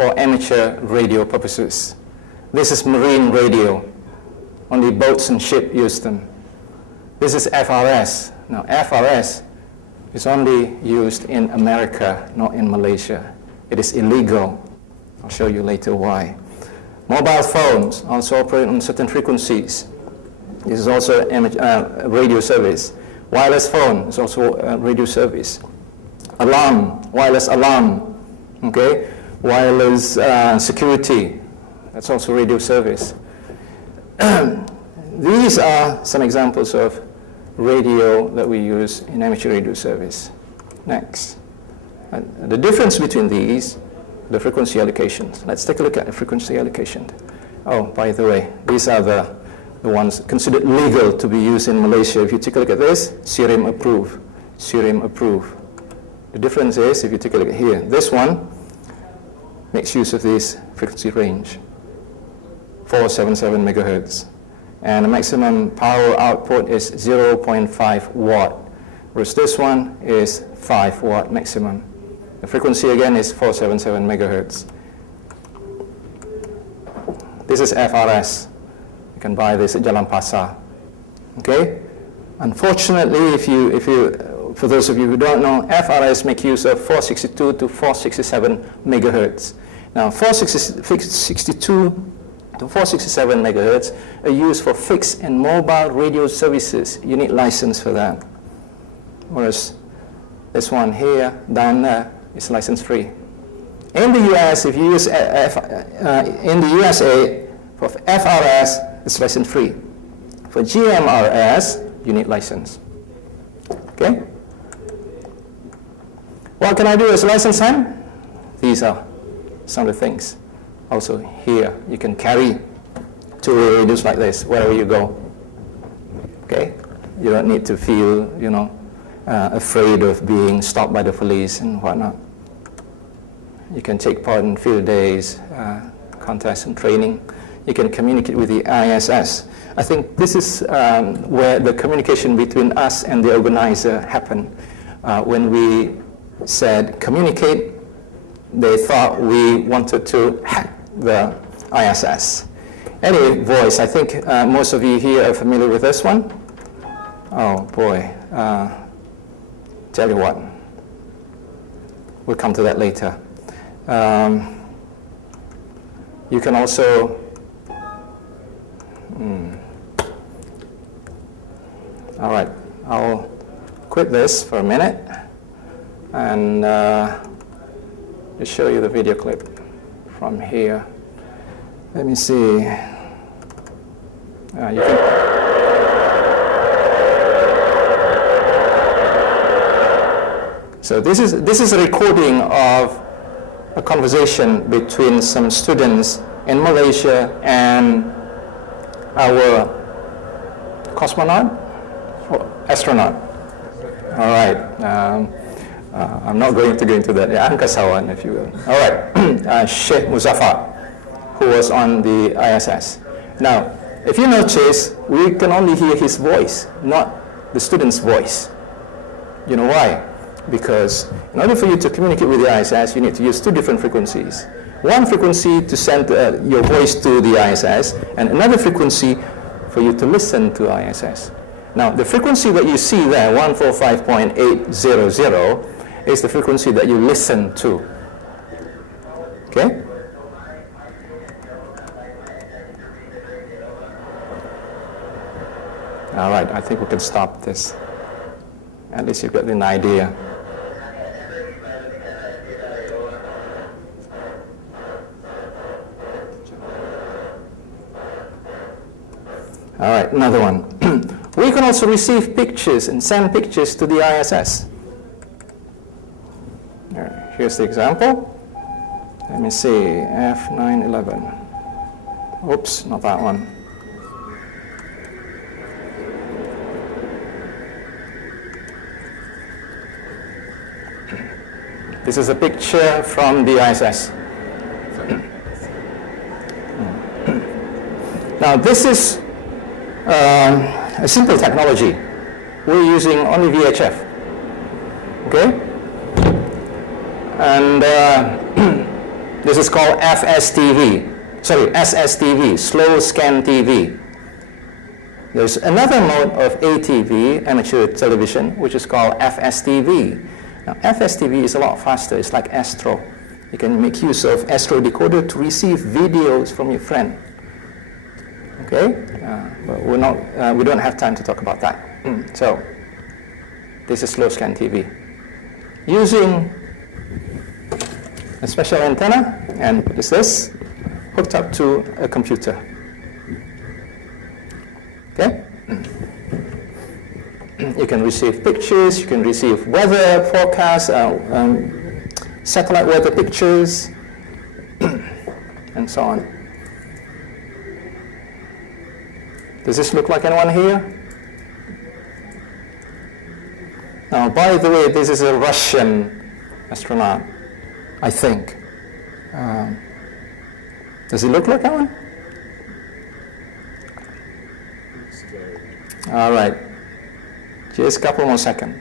for amateur radio purposes. This is marine radio. Only boats and ships use them. This is FRS. Now, FRS is only used in America, not in Malaysia. It is illegal. I'll show you later why. Mobile phones also operate on certain frequencies. This is also a radio service. Wireless phone is also a radio service. Alarm, wireless alarm, okay? Wireless security, that's also radio service. These are some examples of radio that we use in amateur radio service. Next. The difference between these, the frequency allocations. Let's take a look at the frequency allocation. Oh, by the way, these are the ones considered legal to be used in Malaysia. If you take a look at this, SIRIM approved, SIRIM approved. The difference is, if you take a look at here, this one makes use of this frequency range, 477 megahertz. And the maximum power output is 0.5 watt, whereas this one is 5 watt maximum. The frequency again is 477 megahertz. This is FRS. You can buy this at Jalan Pasar. Okay? Unfortunately, for those of you who don't know, FRS make use of 462 to 467 megahertz. Now, 462 to 467 megahertz are used for fixed and mobile radio services. You need license for that. Whereas this one here, down there, is license free. In the US, if you use in the USA, for FRS, it's license free. For GMRS, you need license. Okay? What can I do as a license hand? These are some of the things. Also here, you can carry two radios like this wherever you go. Okay? You don't need to feel, afraid of being stopped by the police and whatnot. You can take part in field days, contests and training. You can communicate with the ISS. I think this is where the communication between us and the organizer happened. When we said communicate, they thought we wanted to hack the ISS. Any voice, I think most of you here are familiar with this one. Oh boy, tell you what, we'll come to that later. You can also, all right, I'll quit this for a minute and just show you the video clip from here. Let me see. You can. So this is a recording of a conversation between some students in Malaysia and our cosmonaut or astronaut. All right. I'm not going to go into that. Angkasawan, if you will. All right. Sheikh Muzaffar, who was on the ISS. Now, if you notice, we can only hear his voice, not the student's voice. You know why? Because in order for you to communicate with the ISS, you need to use two different frequencies. One frequency to send your voice to the ISS, and another frequency for you to listen to ISS. Now, the frequency that you see there, 145.800, is the frequency that you listen to. Okay? All right, I think we can stop this. At least you've got an idea. All right, another one. We can also receive pictures and send pictures to the ISS. All right, here's the example. Let me see, F911. Oops, not that one. This is a picture from the ISS. Now, this is a simple technology. We're using only VHF. Okay? And This is called FSTV. Sorry, SSTV, slow scan TV. There's another mode of ATV, amateur television, which is called FSTV. Now, FSTV is a lot faster. It's like Astro. You can make use of Astro decoder to receive videos from your friend. Okay, but we don't have time to talk about that. So, this is slow scan TV. Using a special antenna, and what is this? Hooked up to a computer. Okay? You can receive pictures, you can receive weather forecasts, satellite weather pictures, and so on. Does this look like anyone here? Now, by the way, this is a Russian astronaut, I think. Does he look like anyone? All right. Just a couple more seconds.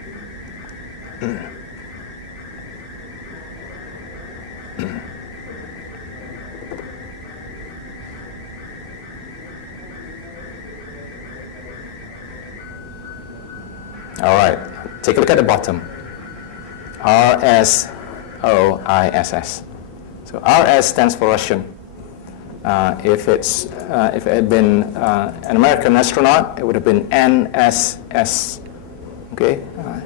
All right. Take a look at the bottom. RSOISS. So RS stands for Russian. If it had been an American astronaut, it would have been NSS. Okay,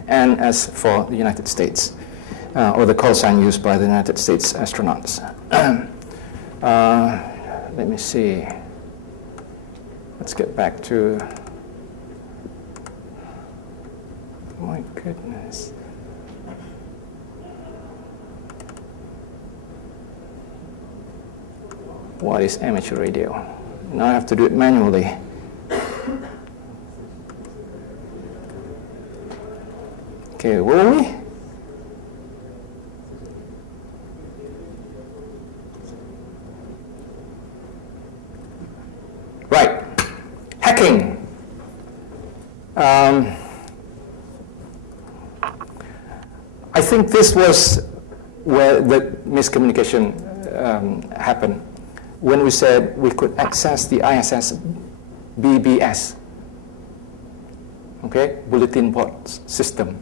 NS for the United States, or the call sign used by the United States astronauts. Let me see. Let's get back to. My goodness. What is amateur radio? Now I have to do it manually. Okay, where are we? Right, hacking. I think this was where the miscommunication happened. When we said we could access the ISS BBS, okay, bulletin board system.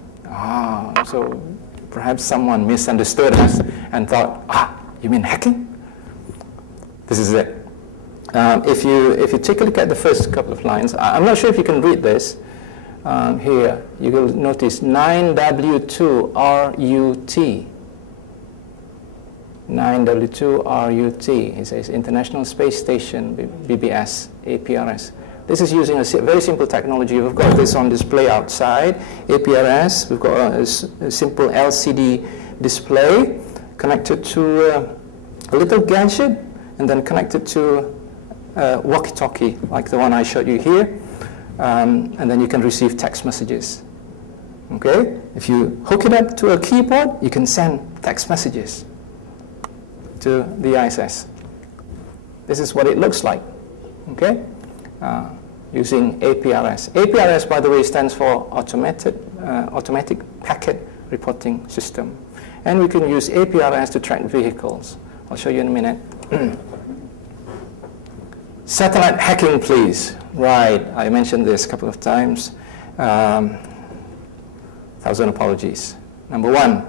So perhaps someone misunderstood us and thought, you mean hacking? This is it. If you take a look at the first couple of lines, I'm not sure if you can read this. Here, you will notice 9W2RUT. 9W2RUT. It says International Space Station, BBS, APRS. This is using a very simple technology. We've got this on display outside, APRS. We've got a simple LCD display connected to a little gadget, and then connected to a walkie-talkie, like the one I showed you here. And then you can receive text messages. Okay? If you hook it up to a keyboard, you can send text messages to the ISS. This is what it looks like. Okay? Using APRS. APRS, by the way, stands for Automatic Packet Reporting System. And we can use APRS to track vehicles. I'll show you in a minute. Satellite hacking, please. Right, I mentioned this a couple of times. 1,000 apologies. Number one,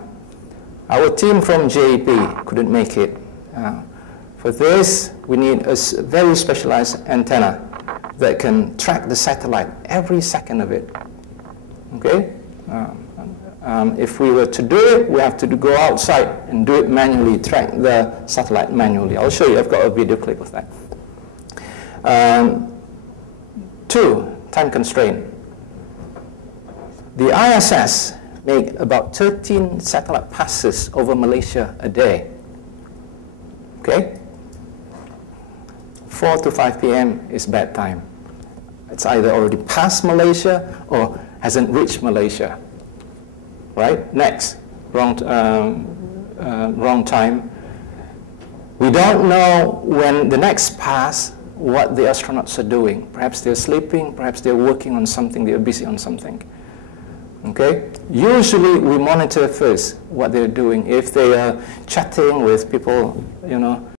our team from JP couldn't make it. For this, we need a very specialized antenna that can track the satellite every second of it. Okay? If we were to do it, we have to go outside and do it manually, track the satellite manually. I'll show you. I've got a video clip of that. 2, time constraint. The ISS make about 13 satellite passes over Malaysia a day. Okay? 4 to 5 p.m. is bad time. It's either already past Malaysia or hasn't reached Malaysia. Right? Next, wrong time. We don't know when the next pass what the astronauts are doing. Perhaps they're sleeping, perhaps they're working on something, they're busy on something. Okay? Usually we monitor first what they're doing. If they are chatting with people, you know,